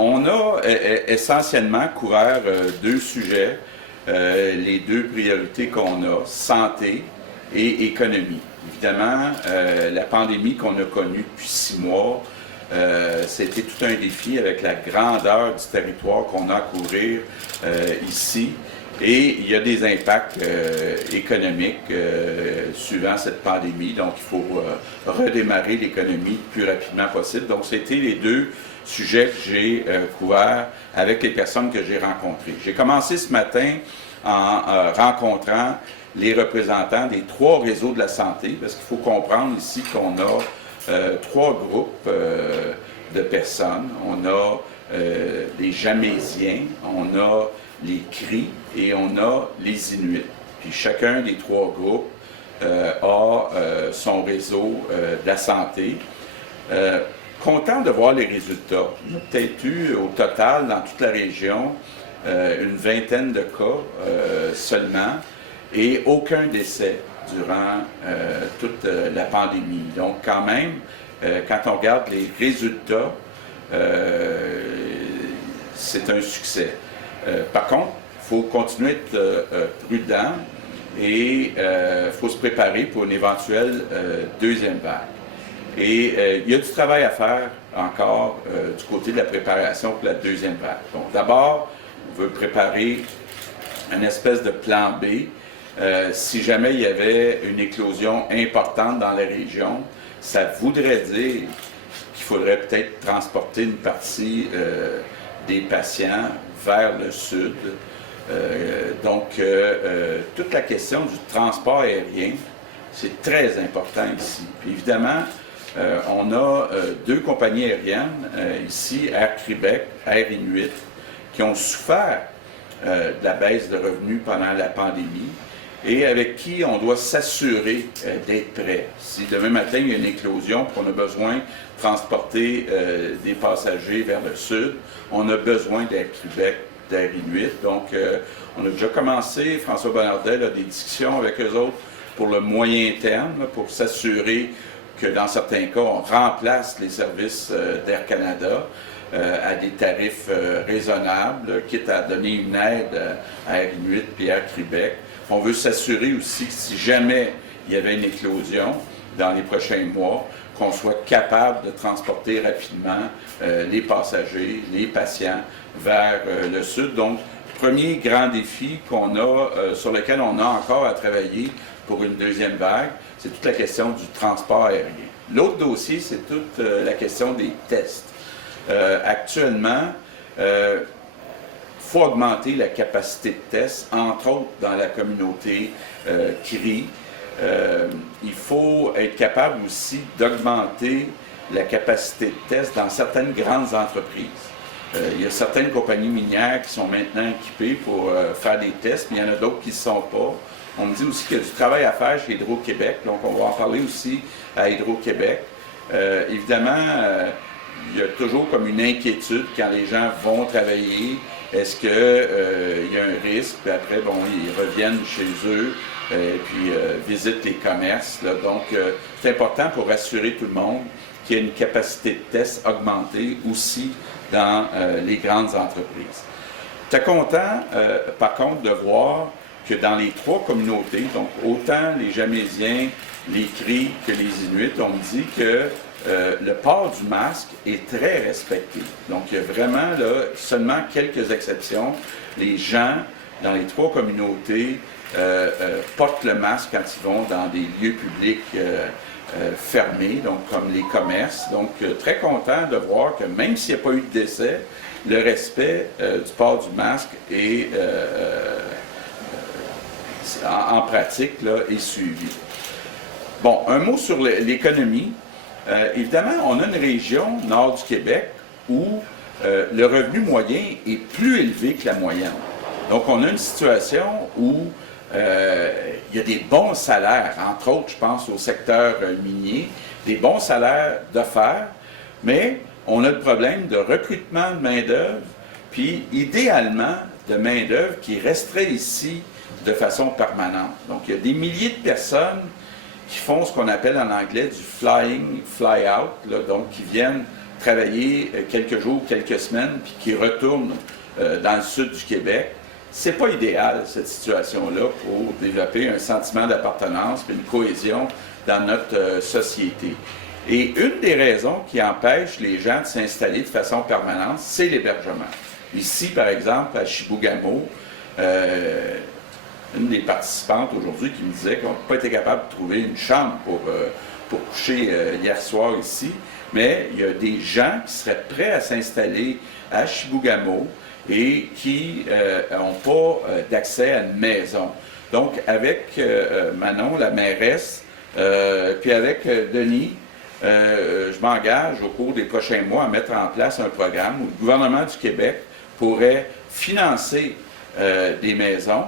On a essentiellement couvert deux sujets, les deux priorités qu'on a, santé et économie. Évidemment, la pandémie qu'on a connue depuis 6 mois, c'était tout un défi avec la grandeur du territoire qu'on a à couvrir ici. Et il y a des impacts économiques suivant cette pandémie, donc il faut redémarrer l'économie le plus rapidement possible. Donc, c'était les deux sujets que j'ai couverts avec les personnes que j'ai rencontrées. J'ai commencé ce matin en rencontrant les représentants des 3 réseaux de la santé, parce qu'il faut comprendre ici qu'on a 3 groupes de personnes. On a les Jamésiens, on a les Cris et on a les Inuits. Puis chacun des 3 groupes a son réseau de la santé. Content de voir les résultats. On a peut-être eu au total dans toute la région une vingtaine de cas seulement et aucun décès durant toute la pandémie. Donc quand même, quand on regarde les résultats, c'est un succès. Par contre, il faut continuer à être prudent et il faut se préparer pour une éventuelle deuxième vague. Et il y a du travail à faire encore du côté de la préparation pour la deuxième vague. Donc d'abord, on veut préparer une espèce de plan B. Si jamais il y avait une éclosion importante dans la région, ça voudrait dire qu'il faudrait peut-être transporter une partie des patients vers le sud. Toute la question du transport aérien, c'est très important ici. Puis évidemment, on a 2 compagnies aériennes ici, Air Québec, Air Inuit, qui ont souffert de la baisse de revenus pendant la pandémie et avec qui on doit s'assurer d'être prêt. Si demain matin il y a une éclosion et qu'on a besoin de transporter des passagers vers le sud, on a besoin d'Air Québec, d'Air Inuit. Donc, on a déjà commencé, François Bonnardel a des discussions avec eux autres pour le moyen terme, là, pour s'assurer que dans certains cas, on remplace les services d'Air Canada à des tarifs raisonnables, quitte à donner une aide à Air Inuit et Air Québec. On veut s'assurer aussi que si jamais il y avait une éclosion dans les prochains mois, qu'on soit capable de transporter rapidement les passagers, les patients vers le sud. Donc, premier grand défi qu'on a, sur lequel on a encore à travailler pour une deuxième vague, c'est toute la question du transport aérien. L'autre dossier, c'est toute la question des tests. Actuellement, il faut augmenter la capacité de tests, entre autres dans la communauté CRI. Il faut être capable aussi d'augmenter la capacité de test dans certaines grandes entreprises. Il y a certaines compagnies minières qui sont maintenant équipées pour faire des tests, mais il y en a d'autres qui ne sont pas. On me dit aussi qu'il y a du travail à faire chez Hydro-Québec, donc on va en parler aussi à Hydro-Québec. Évidemment, il y a toujours comme une inquiétude quand les gens vont travailler. Est-ce qu'il y a un risque? Puis après, bon, ils reviennent chez eux et puis visitent les commerces. Là. Donc, c'est important pour rassurer tout le monde qu'il y a une capacité de test augmentée aussi dans les grandes entreprises. J'étais content, par contre, de voir que dans les 3 communautés, donc autant les Jamésiens, les Cris que les Inuits, on me dit que le port du masque est très respecté. Donc, il y a vraiment là, seulement quelques exceptions. Les gens dans les 3 communautés portent le masque quand ils vont dans des lieux publics fermés, donc comme les commerces. Donc, très content de voir que même s'il n'y a pas eu de décès, le respect du port du masque est en pratique là, est suivi. Bon, un mot sur l'économie. Évidemment, on a une région, nord du Québec, où le revenu moyen est plus élevé que la moyenne. Donc, on a une situation où il y a des bons salaires, entre autres, je pense, au secteur minier, des bons salaires d'affaires, mais on a le problème de recrutement de main-d'œuvre, puis idéalement, de main-d'œuvre qui resterait ici de façon permanente. Donc, il y a des milliers de personnes qui font ce qu'on appelle en anglais du fly-in, fly-out, donc qui viennent travailler quelques jours, quelques semaines, puis qui retournent dans le sud du Québec. C'est pas idéal, cette situation-là, pour développer un sentiment d'appartenance et une cohésion dans notre société. Et une des raisons qui empêche les gens de s'installer de façon permanente, c'est l'hébergement. Ici, par exemple, à Chibougamau, une des participantes aujourd'hui qui me disait qu'on n'a pas été capable de trouver une chambre pour coucher hier soir ici, mais il y a des gens qui seraient prêts à s'installer à Chibougamau et qui n'ont pas d'accès à une maison. Donc, avec Manon, la mairesse, puis avec Denis, je m'engage au cours des prochains mois à mettre en place un programme où le gouvernement du Québec pourrait financer des maisons,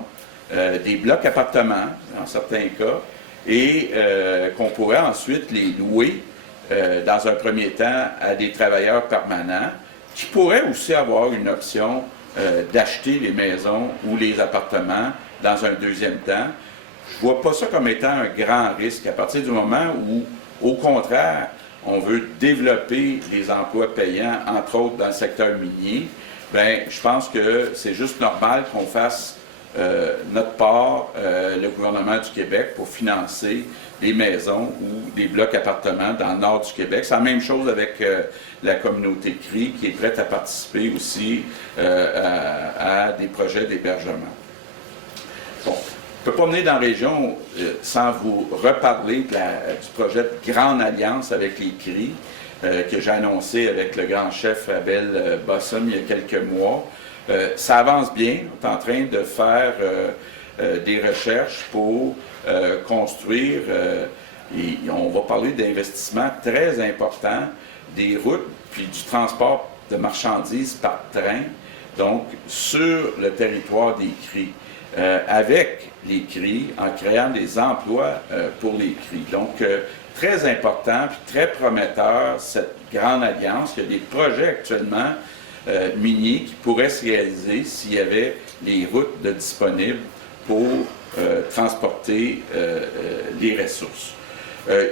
des blocs appartements, dans certains cas, et qu'on pourrait ensuite les louer dans un premier temps à des travailleurs permanents qui pourraient aussi avoir une option d'acheter les maisons ou les appartements dans un deuxième temps. Je ne vois pas ça comme étant un grand risque à partir du moment où, au contraire, on veut développer les emplois payants, entre autres dans le secteur minier. Bien, je pense que c'est juste normal qu'on fasse notre part, le gouvernement du Québec, pour financer des maisons ou des blocs appartements dans le nord du Québec. C'est la même chose avec la communauté CRI qui est prête à participer aussi à des projets d'hébergement. Bon, je ne peux pas venir dans la région sans vous reparler du projet de grande alliance avec les CRI que j'ai annoncé avec le grand chef Abel Bossum il y a quelques mois. Ça avance bien. On est en train de faire des recherches pour construire, et on va parler d'investissements très importants, des routes, puis du transport de marchandises par train, donc sur le territoire des CRI, avec les CRI, en créant des emplois pour les CRI. Donc, très important, puis très prometteur, cette grande alliance. Il y a des projets actuellement miniers qui pourraient se réaliser s'il y avait les routes disponibles pour transporter les ressources.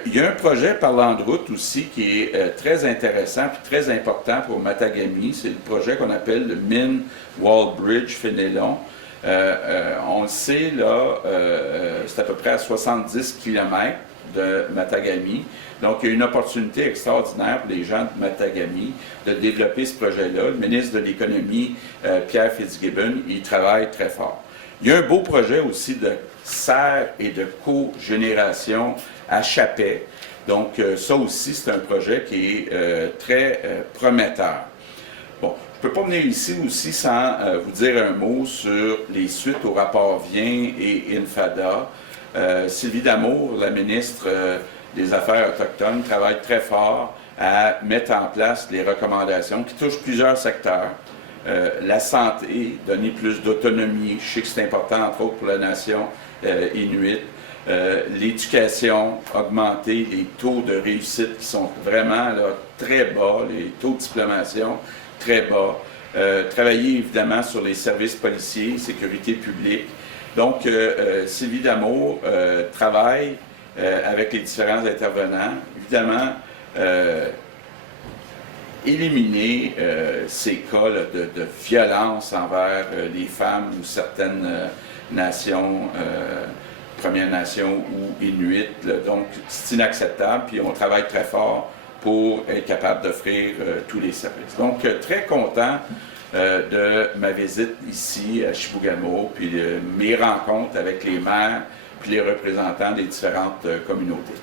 Il y a un projet parlant de route aussi qui est très intéressant et très important pour Matagami. C'est le projet qu'on appelle le Mine Wall Bridge Fénélon. On le sait, là, c'est à peu près à 70 km de Matagami. Donc, il y a une opportunité extraordinaire pour les gens de Matagami de développer ce projet-là. Le ministre de l'Économie, Pierre Fitzgibbon, il travaille très fort. Il y a un beau projet aussi de serre et de cogénération à Chapais. Donc, ça aussi, c'est un projet qui est très prometteur. Bon, je ne peux pas venir ici aussi sans vous dire un mot sur les suites au rapport Vien et Infada. Sylvie Damour, la ministre des Affaires autochtones, travaille très fort à mettre en place les recommandations qui touchent plusieurs secteurs. La santé, donner plus d'autonomie, je sais que c'est important, entre autres, pour la nation inuit. L'éducation, augmenter les taux de réussite qui sont vraiment là, très bas, les taux de diplomation très bas. Travailler évidemment sur les services policiers, sécurité publique. Donc, Sylvie Damour travaille avec les différents intervenants. Évidemment, éliminer ces cas là, de violence envers les femmes ou certaines nations, Premières Nations ou Inuits. Là. Donc, c'est inacceptable, puis on travaille très fort pour être capable d'offrir tous les services. Donc, très content de ma visite ici à Chibougamau, puis de mes rencontres avec les maires, puis les représentants des différentes communautés.